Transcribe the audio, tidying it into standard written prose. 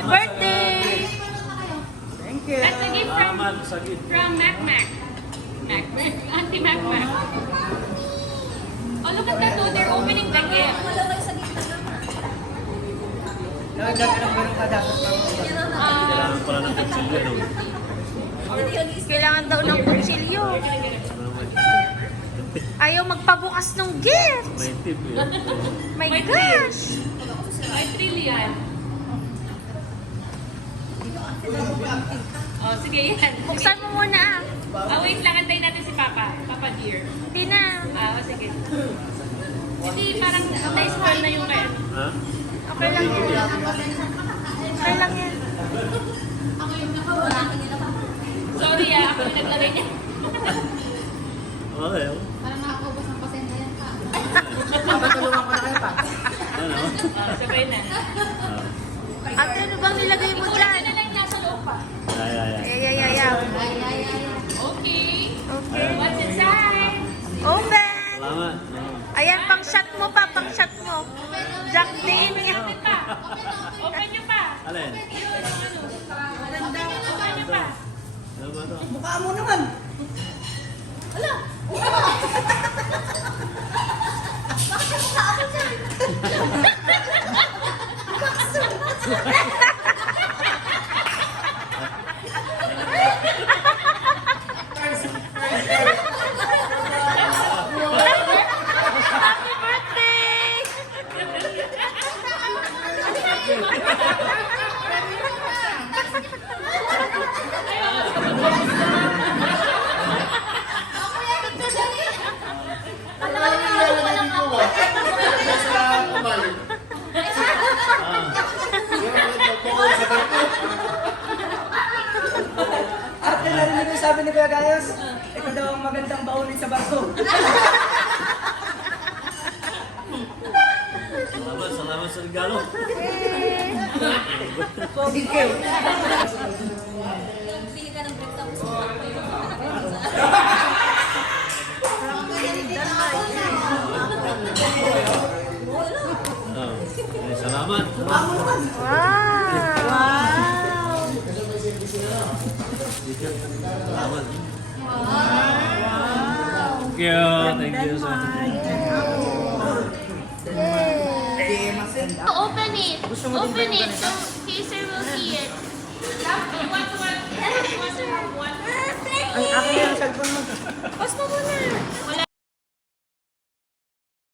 Happy birthday! Thank you. That's a gift from Mac Mac. Auntie Mac Mac. Oh, look at that too. They're opening the gift. Nagdagdag ng ka dapat. Kailangan pala ng kutsilyo, no? Kailangan daw ng kutsilyo. Ayaw magpabukas ng gift. May tip, eh. My gosh! May trillion. Oh, sige yan. Buksan mo muna. Wait lang. Antayin natin si Papa. Papa dear. Hindi na. Sige. Hindi, parang na-spoil na yung kaya. Ha? Okay lang yan. Okay lang yan. Sorry ako yung naglagay niya. Okay, oh. Parang nakakaubos ng pasensya yan pa. Papatulungan ko na kayo pa. Ano? Sabay na. Ate, ano bang nilagay mo Ikulat dyan? na lang nasa loob pa. Ay. Ay. Okay. Okay. What's inside? Open! Salamat. Ayan, pang shot mo pa, pang shot mo. Jack Daniel. Open pa. Open nyo pa. Alin? Open nyo pa. Ano ba ito? Mukha mo naman. Happy birthday! Ate, narinig ko yung sabi ni Kuya Gayos. Ito daw ang magandang baunin sa barko. Salamat sa regalo. Thank you. Oh. Ay, salamat. Wow! Salamat. Thank you so much. Open it. Open it so Caesar will see it. You want to have one? Ang akin yung cellphone mo. Basta mo na.